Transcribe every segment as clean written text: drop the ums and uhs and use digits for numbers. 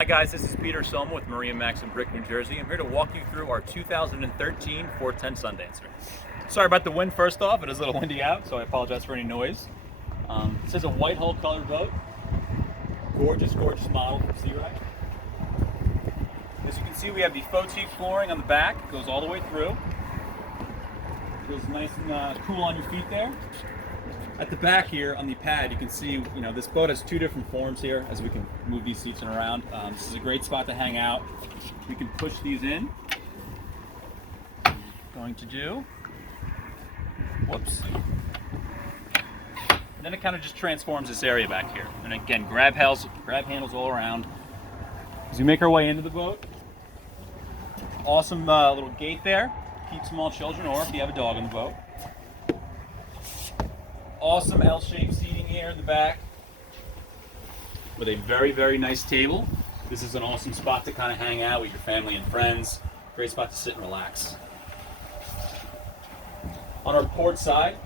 Hi guys, this is Peter Soma with MarineMax Brick, New Jersey. I'm here to walk you through our 2013 410 Sundancer. Sorry about the wind first off, it is a little windy out, so I apologize for any noise. This is a white hull colored boat. Gorgeous, gorgeous model from Sea Ray. As you can see, we have the faux teak flooring on the back. It goes all the way through. Feels nice and cool on your feet there. At the back here on the pad, you can see, this boat has two different forms here as we can move these seats around. This is a great spot to hang out. We can push these in. Going to do, whoops. And then it kind of just transforms this area back here. And again, grab handles all around. As we make our way into the boat, awesome little gate there. Keep small children, or if you have a dog in the boat. Awesome L-shaped seating here in the back with a very, very nice table. This is an awesome spot to kind of hang out with your family and friends. Great spot to sit and relax. On our port side,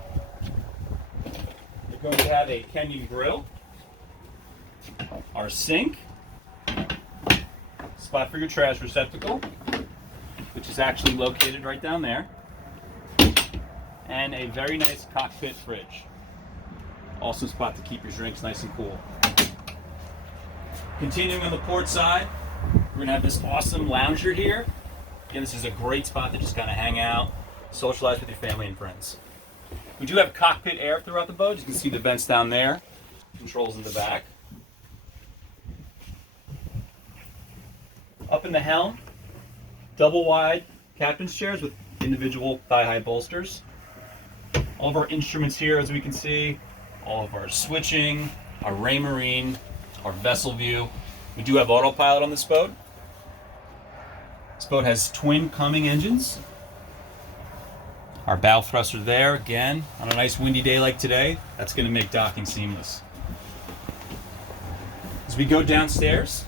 we're going to have a Kenyan grill, our sink, spot for your trash receptacle, which is actually located right down there, and a very nice cockpit fridge. Awesome spot to keep your drinks nice and cool. Continuing on the port side, we're going to have this awesome lounger here. Again, this is a great spot to just kind of hang out, socialize with your family and friends. We do have cockpit air throughout the boat. You can see the vents down there, controls in the back. Up in the helm, double wide captain's chairs with individual thigh-high bolsters. All of our instruments here, as we can see, all of our switching, our Raymarine, our vessel view. We do have autopilot on this boat. This boat has twin Cumming engines. Our bow thruster there, again, on a nice windy day like today, that's going to make docking seamless. As we go downstairs,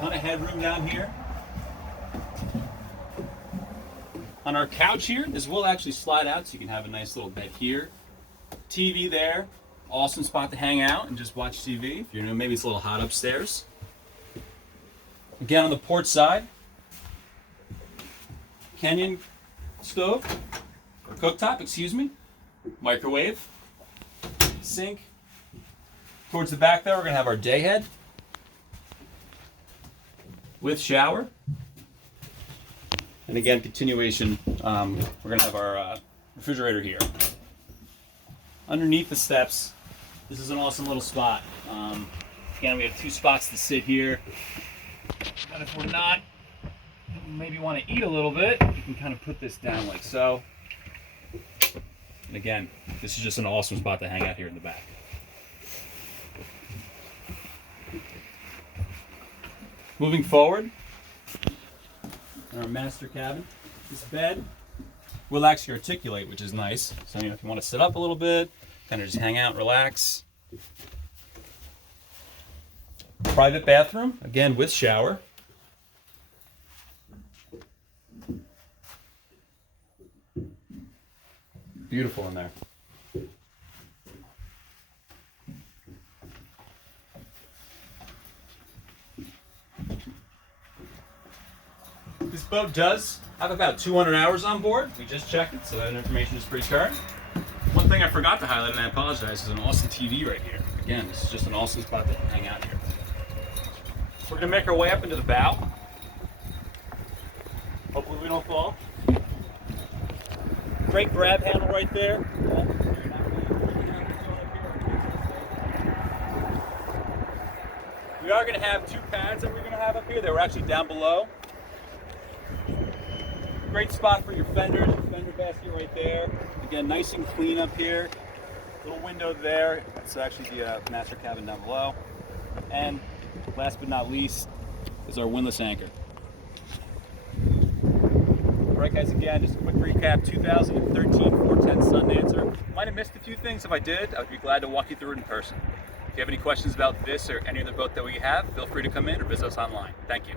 ton of headroom down here. On our couch here, this will actually slide out so you can have a nice little bed here. TV there, awesome spot to hang out and just watch TV if maybe it's a little hot upstairs. Again, on the port side, Kenyan stove, or cooktop, excuse me, microwave, sink. Towards the back there, we're gonna have our day head with shower. And again, continuation, we're going to have our refrigerator here. Underneath the steps, this is an awesome little spot. Again, we have two spots to sit here. And if we're not, maybe want to eat a little bit, you can kind of put this down like so. And again, this is just an awesome spot to hang out here in the back. Moving forward, in our master cabin, this bed will actually articulate, which is nice. So if you want to sit up a little bit, kind of just hang out, relax. Private bathroom, again with shower. Beautiful in there. This boat does have about 200 hours on board. We just checked it, so that information is pretty current. One thing I forgot to highlight, and I apologize, is an awesome TV right here. Again, this is just an awesome spot to hang out here. We're going to make our way up into the bow. Hopefully we don't fall. Great grab handle right there. We are going to have two pads that we're going to have up here. They were actually down below. Great spot for your fenders, your fender basket right there. Again, nice and clean up here. Little window there. That's actually the master cabin down below. And last but not least is our windlass anchor. All right, guys, again, just a quick recap. 2013 410 Sundancer. Might have missed a few things. If I did, I would be glad to walk you through it in person. If you have any questions about this or any other boat that we have, feel free to come in or visit us online. Thank you.